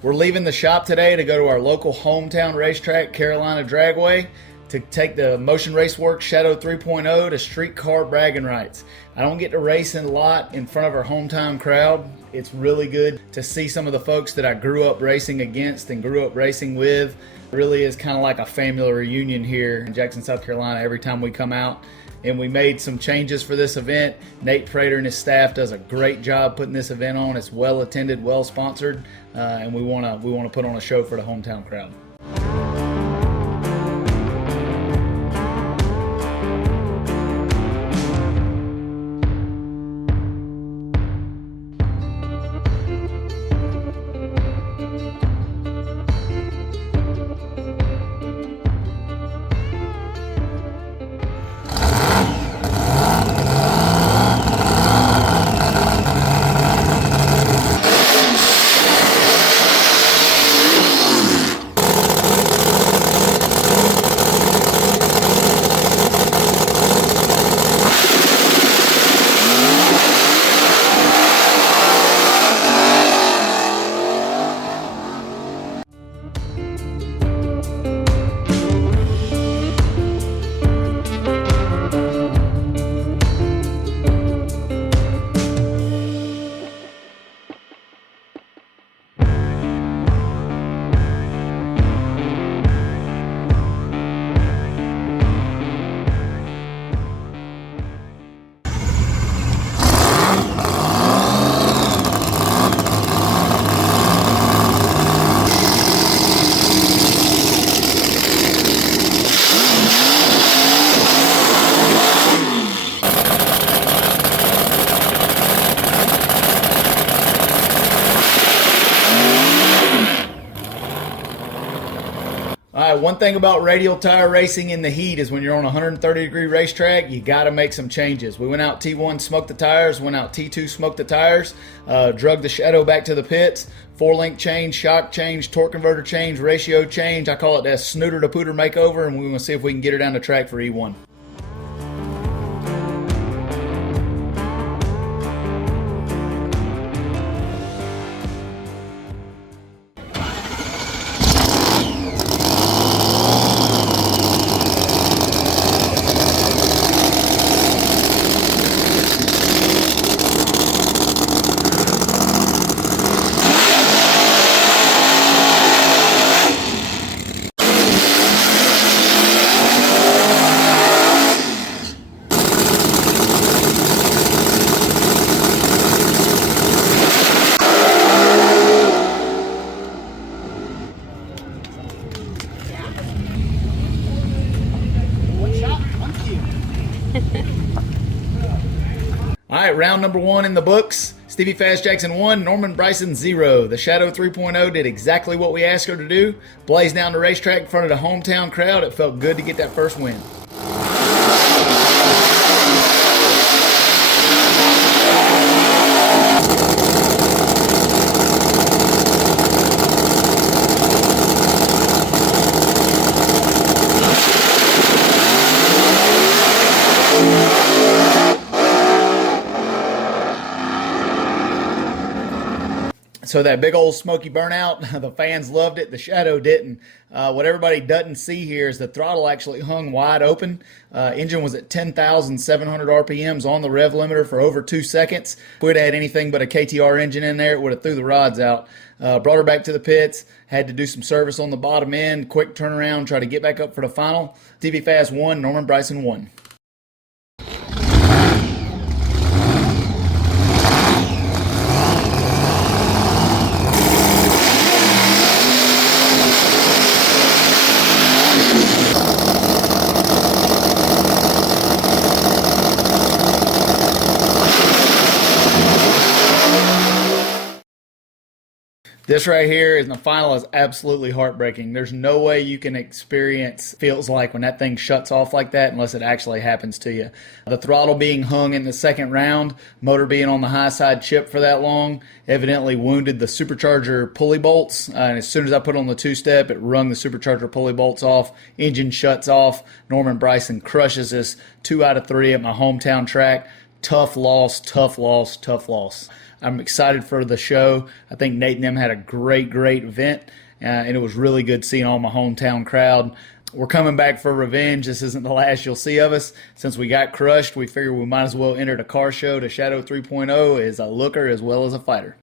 We're leaving the shop today to go to our local hometown racetrack, Carolina Dragway, to take the Motion Raceworks Shadow 3.0 to streetcar bragging rights. I don't get to race a lot in front of our hometown crowd. It's really good to see some of the folks that I grew up racing against and grew up racing with. It really is kind of like a family reunion here in Jackson, South Carolina every time we come out. And we made some changes for this event. Nate Prater and his staff does a great job putting this event on. It's well attended, well sponsored, and we want to put on a show for the hometown crowd. All right, one thing about radial tire racing in the heat is when you're on a 130-degree racetrack, you got to make some changes. We went out T1, smoked the tires, went out T2, smoked the tires, drug the Shadow back to the pits, 4-link change, shock change, torque converter change, ratio change. I call it that snooter to pooter makeover, and we want to see if we can get her down the track for E1. All right, round number 1 in the books. Stevie Fast Jackson 1, Norman Bryson 0. The Shadow 3.0 did exactly what we asked her to do. Blazed down the racetrack in front of the hometown crowd. It felt good to get that first win. So that big old smoky burnout, the fans loved it. The Shadow didn't. What everybody doesn't see here is the throttle actually hung wide open. Engine was at 10,700 RPMs on the rev limiter for over 2 seconds. If we'd had anything but a KTR engine in there, it would have threw the rods out. Brought her back to the pits, had to do some service on the bottom end, quick turnaround, try to get back up for the final. TV Fast 1, Norman Bryson 1. This right here in the final is absolutely heartbreaking. There's no way you can experience feels like when that thing shuts off like that unless it actually happens to you. The throttle being hung in the second round, motor being on the high side chip for that long, evidently wounded the supercharger pulley bolts. And as soon as I put on the two-step, it wrung the supercharger pulley bolts off. Engine shuts off. Norman Bryson crushes us 2 out of 3 at my hometown track. Tough loss, tough loss, tough loss. I'm excited for the show. I think Nate and them had a great event, and it was really good seeing all my hometown crowd. We're coming back for revenge. This isn't the last you'll see of us. Since we got crushed, we figured we might as well enter the car show to Shadow 3.0 as a looker as well as a fighter.